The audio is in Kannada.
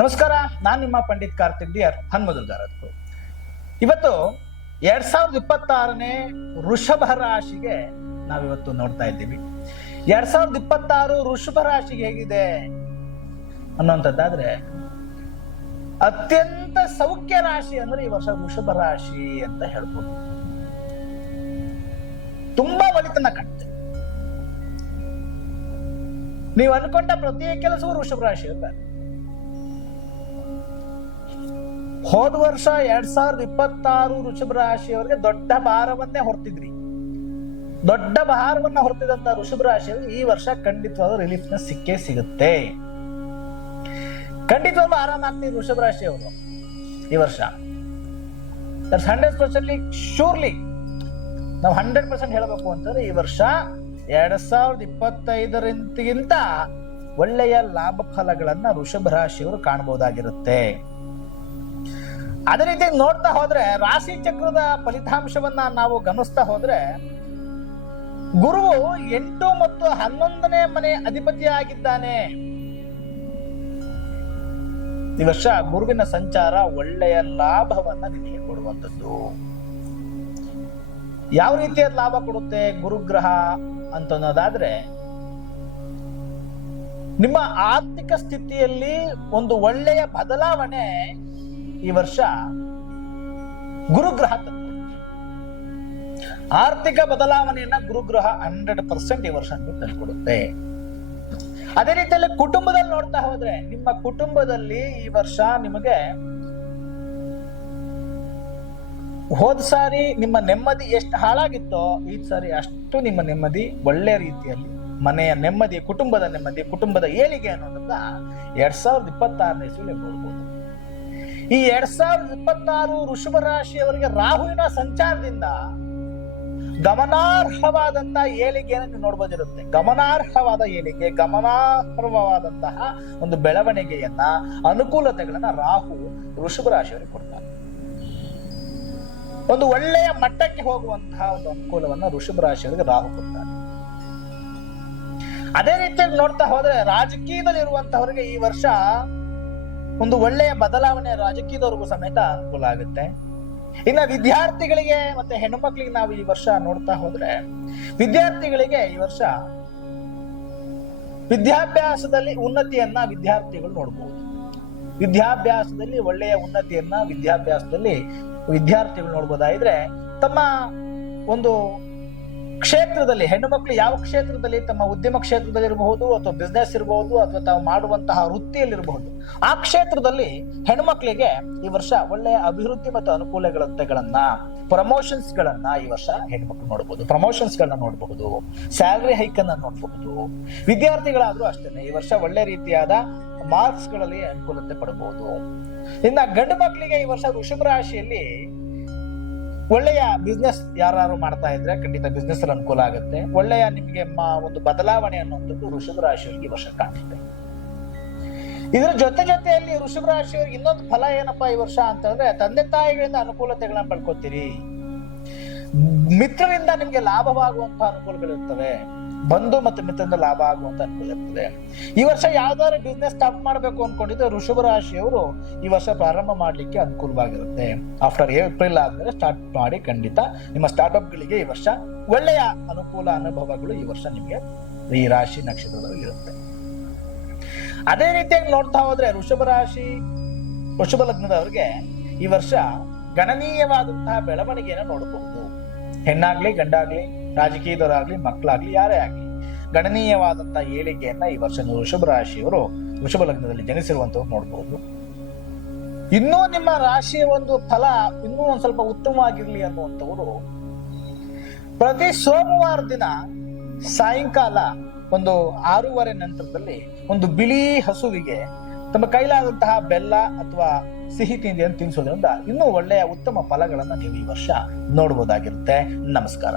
ನಮಸ್ಕಾರ, ನಾನು ನಿಮ್ಮ ಪಂಡಿತ್ ಕಾರ್ತಿಕ್ ಡಿಯರ್ ಹನ್ಮದುರ್ಗಾರದ್ದು. ಇವತ್ತು 2026ನೇ ವೃಷಭ ರಾಶಿಗೆ ನಾವಿವತ್ತು ನೋಡ್ತಾ ಇದ್ದೀವಿ. 2026 ವೃಷಭ ರಾಶಿಗೆ ಹೇಗಿದೆ ಅನ್ನುವಂಥದ್ದಾದ್ರೆ, ಅತ್ಯಂತ ಸೌಖ್ಯ ರಾಶಿ ಅಂದ್ರೆ ಈ ವರ್ಷ ವೃಷಭ ರಾಶಿ ಅಂತ ಹೇಳ್ಬೋದು. ತುಂಬಾ ಒಳಿತನ ಕಾಣುತ್ತೆ. ನೀವು ಅನ್ಕೊಂಡ ಪ್ರತಿ ಕೆಲಸವೂ ವೃಷಭ ರಾಶಿ ಅಂತ. ಹೋದ ವರ್ಷ 2026 ವೃಷಭ ರಾಶಿಯವರಿಗೆ ದೊಡ್ಡ ಭಾರವನ್ನೇ ಹೊರ್ತಿದ್ರಿ. ದೊಡ್ಡ ಭಾರವನ್ನ ಹೊರ್ತಿದಂತ ವೃಷಭ ರಾಶಿಯವರಿಗೆ ಈ ವರ್ಷ ಖಂಡಿತವಾದ ರಿಲೀಫ್ನ ಸಿಕ್ಕೇ ಸಿಗುತ್ತೆ. ಖಂಡಿತವಾಗ್ಲೂ ಆರಾಮಾಗ್ತಿದ್ರು ವೃಷಭ ರಾಶಿಯವರು ಈ ವರ್ಷ. 100% ಶೂರ್ಲಿ ನಾವು 100% ಹೇಳಬೇಕು ಅಂತಂದ್ರೆ ಈ ವರ್ಷ 2025ಗಿಂತ ಒಳ್ಳೆಯ ಲಾಭ ಫಲಗಳನ್ನ ವೃಷಭ ರಾಶಿಯವರು ಕಾಣಬಹುದಾಗಿರುತ್ತೆ. ಅದೇ ರೀತಿ ನೋಡ್ತಾ ಹೋದ್ರೆ ರಾಶಿ ಚಕ್ರದ ಫಲಿತಾಂಶವನ್ನ ನಾವು ಗಮನಿಸ್ತಾ ಹೋದ್ರೆ, ಗುರುವು 8 ಮತ್ತು 11ನೇ ಮನೆ ಅಧಿಪತಿಯಾಗಿದ್ದಾನೆ. ಈ ವರ್ಷ ಗುರುವಿನ ಸಂಚಾರ ಒಳ್ಳೆಯ ಲಾಭವನ್ನ ನಿಮಗೆ ಕೊಡುವಂಥದ್ದು. ಯಾವ ರೀತಿಯ ಲಾಭ ಕೊಡುತ್ತೆ ಗುರುಗ್ರಹ ಅಂತನ್ನೋದಾದ್ರೆ, ನಿಮ್ಮ ಆರ್ಥಿಕ ಸ್ಥಿತಿಯಲ್ಲಿ ಒಂದು ಒಳ್ಳೆಯ ಬದಲಾವಣೆ ಈ ವರ್ಷ ಗುರುಗ್ರಹ ತಂದುಕೊಡುತ್ತೆ. ಆರ್ಥಿಕ ಬದಲಾವಣೆಯನ್ನ ಗುರುಗ್ರಹ 100% ಈ ವರ್ಷ ತಂದುಕೊಡುತ್ತೆ. ಅದೇ ರೀತಿಯಲ್ಲಿ ಕುಟುಂಬದಲ್ಲಿ ನೋಡ್ತಾ ಹೋದ್ರೆ, ನಿಮ್ಮ ಕುಟುಂಬದಲ್ಲಿ ಈ ವರ್ಷ ನಿಮಗೆ ಹೋದ ಸಾರಿ ನಿಮ್ಮ ನೆಮ್ಮದಿ ಎಷ್ಟು ಹಾಳಾಗಿತ್ತೋ ಈ ಸಾರಿ ಅಷ್ಟು ನಿಮ್ಮ ನೆಮ್ಮದಿ ಒಳ್ಳೆ ರೀತಿಯಲ್ಲಿ, ಮನೆಯ ನೆಮ್ಮದಿ, ಕುಟುಂಬದ ನೆಮ್ಮದಿ, ಕುಟುಂಬದ ಏಳಿಗೆ ಅನ್ನೋದನ್ನ 2026ನೇ ಇಸ್ವಿಯಲ್ಲಿ ನೋಡ್ಬೋದು. ಈ 2026 ವೃಷಭ ರಾಶಿಯವರಿಗೆ ರಾಹುವಿನ ಸಂಚಾರದಿಂದ ಗಮನಾರ್ಹವಾದಂತ ಏಳಿಗೆಯನ್ನು ನೀವು ನೋಡ್ಬೋದಿರುತ್ತೆ. ಗಮನಾರ್ಹವಾದ ಏಳಿಗೆ, ಗಮನಾರ್ಹವಾದಂತಹ ಒಂದು ಬೆಳವಣಿಗೆಯನ್ನ, ಅನುಕೂಲತೆಗಳನ್ನ ರಾಹು ವೃಷಭ ರಾಶಿಯವರಿಗೆ ಕೊಡ್ತಾರೆ. ಒಂದು ಒಳ್ಳೆಯ ಮಟ್ಟಕ್ಕೆ ಹೋಗುವಂತಹ ಒಂದು ಅನುಕೂಲವನ್ನ ವೃಷಭ ರಾಶಿಯವರಿಗೆ ರಾಹು ಕೊಡ್ತಾರೆ. ಅದೇ ರೀತಿಯಾಗಿ ನೋಡ್ತಾ ಹೋದ್ರೆ ರಾಜಕೀಯದಲ್ಲಿ ಇರುವಂತಹವರಿಗೆ ಈ ವರ್ಷ ಒಂದು ಒಳ್ಳೆಯ ಬದಲಾವಣೆ ರಾಜಕೀಯದವರೆಗೂ ಸಮೇತ ಅನುಕೂಲ ಆಗುತ್ತೆ. ಇನ್ನ ವಿದ್ಯಾರ್ಥಿಗಳಿಗೆ ಮತ್ತೆ ಹೆಣ್ಣು ಮಕ್ಕಳಿಗೆ ನಾವು ಈ ವರ್ಷ ನೋಡ್ತಾ ಹೋದ್ರೆ, ವಿದ್ಯಾರ್ಥಿಗಳಿಗೆ ಈ ವರ್ಷ ವಿದ್ಯಾಭ್ಯಾಸದಲ್ಲಿ ಉನ್ನತಿಯನ್ನ ವಿದ್ಯಾರ್ಥಿಗಳು ನೋಡಬಹುದು. ವಿದ್ಯಾಭ್ಯಾಸದಲ್ಲಿ ಒಳ್ಳೆಯ ಉನ್ನತಿಯನ್ನ ವಿದ್ಯಾರ್ಥಿಗಳು ನೋಡ್ಬೋದಾದ್ರೆ, ತಮ್ಮ ಒಂದು ಕ್ಷೇತ್ರದಲ್ಲಿ, ಹೆಣ್ಣು ಮಕ್ಕಳು ಯಾವ ಕ್ಷೇತ್ರದಲ್ಲಿ, ತಮ್ಮ ಉದ್ಯಮ ಕ್ಷೇತ್ರದಲ್ಲಿ ಇರಬಹುದು, ಅಥವಾ ಬಿಸ್ನೆಸ್ ಇರಬಹುದು, ಅಥವಾ ತಾವು ಮಾಡುವಂತಹ ವೃತ್ತಿಯಲ್ಲಿರಬಹುದು, ಆ ಕ್ಷೇತ್ರದಲ್ಲಿ ಹೆಣ್ಮಕ್ಳಿಗೆ ಈ ವರ್ಷ ಒಳ್ಳೆಯ ಅಭಿವೃದ್ಧಿ ಮತ್ತು ಅನುಕೂಲಗಳನ್ನ, ಪ್ರಮೋಷನ್ಸ್ ಗಳನ್ನ ಈ ವರ್ಷ ಹೆಣ್ಮಕ್ಳು ನೋಡಬಹುದು. ಪ್ರಮೋಷನ್ಸ್ ಗಳನ್ನ ನೋಡಬಹುದು, ಸ್ಯಾಲರಿ ಹೈಕ್ ಅನ್ನ ನೋಡಬಹುದು. ವಿದ್ಯಾರ್ಥಿಗಳಾದ್ರೂ ಅಷ್ಟೇನೆ ಈ ವರ್ಷ ಒಳ್ಳೆ ರೀತಿಯಾದ ಮಾರ್ಕ್ಸ್ ಗಳಲ್ಲಿ ಅನುಕೂಲತೆ ಪಡಬಹುದು. ಇನ್ನ ಗಂಡು ಮಕ್ಕಳಿಗೆ ಈ ವರ್ಷ ವೃಷಭ ರಾಶಿಯಲ್ಲಿ ಒಳ್ಳೆಯ ಬಿಸ್ನೆಸ್ ಯಾರು ಮಾಡ್ತಾ ಇದ್ರೆ ಖಂಡಿತ ಬಿಸ್ನೆಸ್ ಅಲ್ಲಿ ಅನುಕೂಲ ಆಗುತ್ತೆ. ಒಳ್ಳೆಯ ನಿಮಗೆ ಒಂದು ಬದಲಾವಣೆ ಅನ್ನುವಂಥದ್ದು ವೃಷಭ ರಾಶಿಯವರಿಗೆ ಈ ವರ್ಷ ಕಾಣ್ತಿದೆ. ಇದರ ಜೊತೆಯಲ್ಲಿ ವೃಷಭ ರಾಶಿಯವರಿಗೆ ಇನ್ನೊಂದು ಫಲ ಏನಪ್ಪಾ ಈ ವರ್ಷ ಅಂತಂದ್ರೆ, ತಂದೆ ತಾಯಿಗಳಿಂದ ಅನುಕೂಲತೆಗಳನ್ನ ಪಡ್ಕೋತೀರಿ. ಮಿತ್ರರಿಂದ ನಿಮ್ಗೆ ಲಾಭವಾಗುವಂತಹ ಅನುಕೂಲಗಳಿರ್ತವೆ. ಬಂಧು ಮತ್ತು ಮಿತ್ರರಿಂದ ಲಾಭ ಆಗುವಂತ ಅನುಕೂಲ ಇರ್ತದೆ. ಈ ವರ್ಷ ಯಾವ್ದಾದ್ರು ಬಿಸ್ನೆಸ್ ಸ್ಟಾರ್ಟ್ ಮಾಡ್ಬೇಕು ಅನ್ಕೊಂಡಿದ್ರೆ ವೃಷಭ ರಾಶಿಯವರು ಈ ವರ್ಷ ಪ್ರಾರಂಭ ಮಾಡ್ಲಿಕ್ಕೆ ಅನುಕೂಲವಾಗಿರುತ್ತೆ. ಆಫ್ಟರ್ ಏಪ್ರಿಲ್ ಆದ್ಮೇಲೆ ಸ್ಟಾರ್ಟ್ ಮಾಡಿ, ಖಂಡಿತ ನಿಮ್ಮ ಸ್ಟಾರ್ಟ್ಅಪ್ ಗಳಿಗೆ ಈ ವರ್ಷ ಒಳ್ಳೆಯ ಅನುಕೂಲ ಅನುಭವಗಳು ಈ ವರ್ಷ ನಿಮಗೆ ಈ ರಾಶಿ ನಕ್ಷತ್ರದಲ್ಲಿ ಇರುತ್ತೆ. ಅದೇ ರೀತಿಯಾಗಿ ನೋಡ್ತಾ ಹೋದ್ರೆ ವೃಷಭ ಲಗ್ನದವರಿಗೆ ಈ ವರ್ಷ ಗಣನೀಯವಾದಂತಹ ಬೆಳವಣಿಗೆಯನ್ನು ನೋಡಬಹುದು. ಹೆಣ್ಣಾಗ್ಲಿ ಗಂಡಾಗ್ಲಿ, ರಾಜಕೀಯದವರಾಗ್ಲಿ, ಮಕ್ಕಳಾಗ್ಲಿ, ಯಾರೇ ಆಗ್ಲಿ, ಗಣನೀಯವಾದಂತಹ ಏಳಿಗೆಯನ್ನ ಈ ವರ್ಷ ವೃಷಭ ರಾಶಿಯವರು, ವೃಷಭ ಲಗ್ನದಲ್ಲಿ ಜನಿಸಿರುವಂತವ್ರು ನೋಡಬಹುದು. ಇನ್ನೂ ನಿಮ್ಮ ರಾಶಿಯ ಒಂದು ಫಲ ಇನ್ನೂ ಒಂದ್ ಸ್ವಲ್ಪ ಉತ್ತಮವಾಗಿರ್ಲಿ ಅನ್ನುವಂಥವ್ರು ಪ್ರತಿ ಸೋಮವಾರ ದಿನ ಸಾಯಂಕಾಲ ಒಂದು 6:30 ನಂತರದಲ್ಲಿ ಒಂದು ಬಿಳಿ ಹಸುವಿಗೆ ತಮ್ಮ ಕೈಲಾದಂತಹ ಬೆಲ್ಲ ಅಥವಾ ಸಿಹಿ ತಿಂಡಿಯನ್ನು ತಿನ್ನಿಸೋದ್ರಿಂದ ಇನ್ನೂ ಒಳ್ಳೆಯ ಉತ್ತಮ ಫಲಗಳನ್ನ ನೀವು ಈ ವರ್ಷ ನೋಡಬಹುದಾಗಿರುತ್ತೆ. ನಮಸ್ಕಾರ.